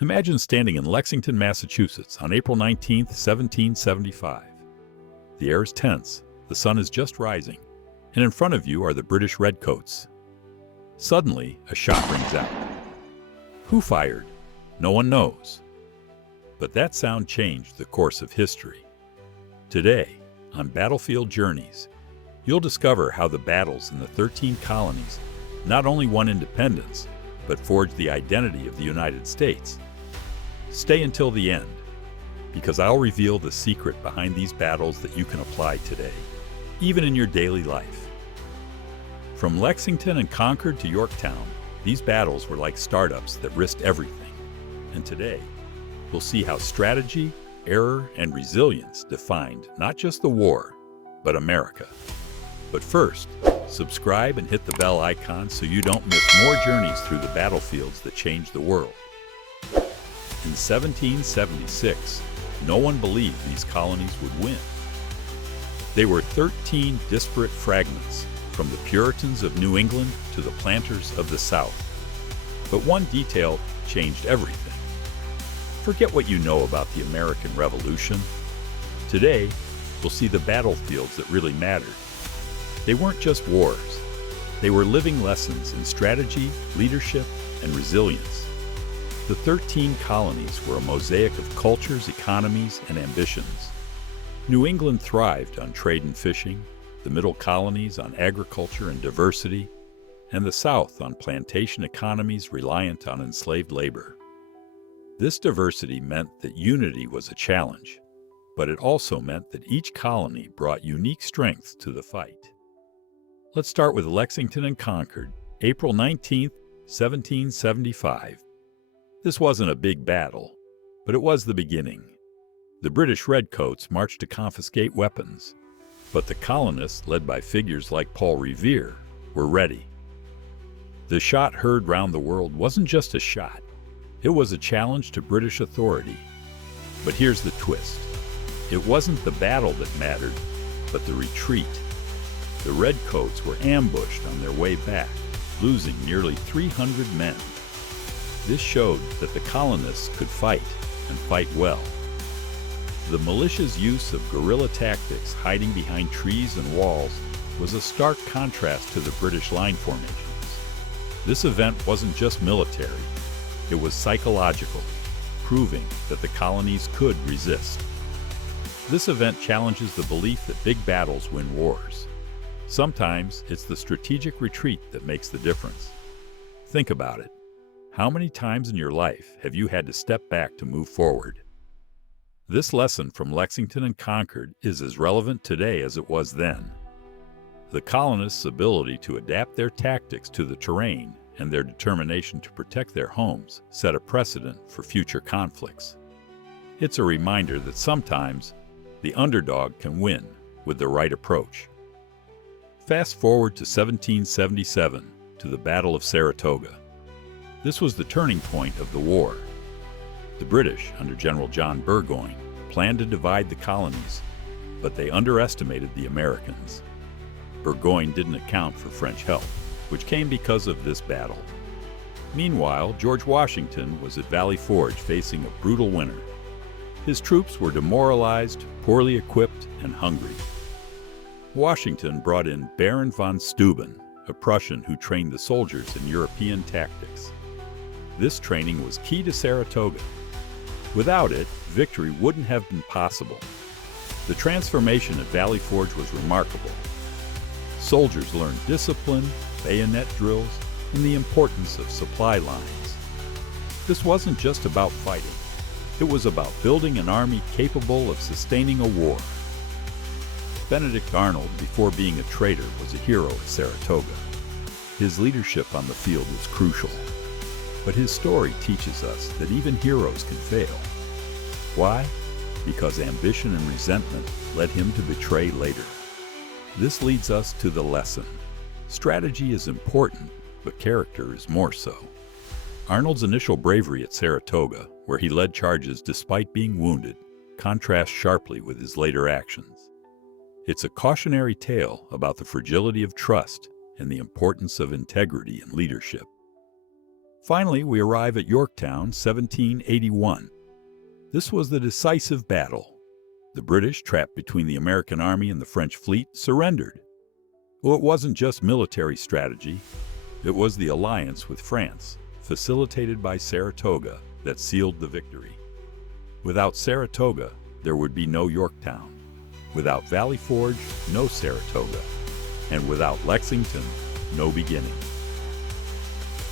Imagine standing in Lexington, Massachusetts on April 19th, 1775. The air is tense, the sun is just rising, and in front of you are the British redcoats. Suddenly, a shot rings out. Who fired? No one knows. But that sound changed the course of history. Today, on Battlefield Journeys, you'll discover how the battles in the 13 colonies not only won independence, but forged the identity of the United States. Stay until the end, because I'll reveal the secret behind these battles that you can apply today, even in your daily life. From Lexington and Concord to Yorktown, these battles were like startups that risked everything. And today, we'll see how strategy, error, and resilience defined not just the war, but America. But first, subscribe and hit the bell icon so you don't miss more journeys through the battlefields that changed the world. In 1776, no one believed these colonies would win. They were 13 disparate fragments, from the Puritans of New England to the planters of the South. But one detail changed everything. Forget what you know about the American Revolution. Today, we'll see the battlefields that really mattered. They weren't just wars. They were living lessons in strategy, leadership, and resilience. The 13 colonies were a mosaic of cultures, economies, and ambitions. New England thrived on trade and fishing, the middle colonies on agriculture and diversity, and the South on plantation economies reliant on enslaved labor. This diversity meant that unity was a challenge, but it also meant that each colony brought unique strengths to the fight. Let's start with Lexington and Concord, April 19th, 1775. This wasn't a big battle, but it was the beginning. The British redcoats marched to confiscate weapons, but the colonists, led by figures like Paul Revere, were ready. The shot heard round the world wasn't just a shot. It was a challenge to British authority. But here's the twist. It wasn't the battle that mattered, but the retreat. The redcoats were ambushed on their way back, losing nearly 300 men. This showed that the colonists could fight, and fight well. The militia's use of guerrilla tactics, hiding behind trees and walls, was a stark contrast to the British line formations. This event wasn't just military, it was psychological, proving that the colonies could resist. This event challenges the belief that big battles win wars. Sometimes it's the strategic retreat that makes the difference. Think about it. How many times in your life have you had to step back to move forward? This lesson from Lexington and Concord is as relevant today as it was then. The colonists' ability to adapt their tactics to the terrain and their determination to protect their homes set a precedent for future conflicts. It's a reminder that sometimes the underdog can win with the right approach. Fast forward to 1777, to the Battle of Saratoga. This was the turning point of the war. The British, under General John Burgoyne, planned to divide the colonies, but they underestimated the Americans. Burgoyne didn't account for French help, which came because of this battle. Meanwhile, George Washington was at Valley Forge facing a brutal winter. His troops were demoralized, poorly equipped, and hungry. Washington brought in Baron von Steuben, a Prussian who trained the soldiers in European tactics. This training was key to Saratoga. Without it, victory wouldn't have been possible. The transformation at Valley Forge was remarkable. Soldiers learned discipline, bayonet drills, and the importance of supply lines. This wasn't just about fighting. It was about building an army capable of sustaining a war. Benedict Arnold, before being a traitor, was a hero at Saratoga. His leadership on the field was crucial. But his story teaches us that even heroes can fail. Why? Because ambition and resentment led him to betray later. This leads us to the lesson. Strategy is important, but character is more so. Arnold's initial bravery at Saratoga, where he led charges despite being wounded, contrasts sharply with his later actions. It's a cautionary tale about the fragility of trust and the importance of integrity in leadership. Finally, we arrive at Yorktown, 1781. This was the decisive battle. The British, trapped between the American army and the French fleet, surrendered. Well, it wasn't just military strategy. It was the alliance with France, facilitated by Saratoga, that sealed the victory. Without Saratoga, there would be no Yorktown. Without Valley Forge, no Saratoga. And without Lexington, no beginning.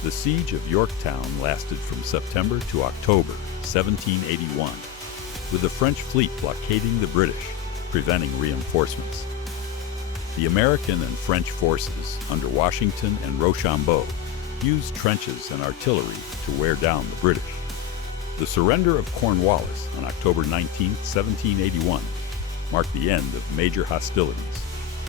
The siege of Yorktown lasted from September to October 1781, with the French fleet blockading the British, preventing reinforcements. The American and French forces, under Washington and Rochambeau, used trenches and artillery to wear down the British. The surrender of Cornwallis on October 19, 1781, marked the end of major hostilities.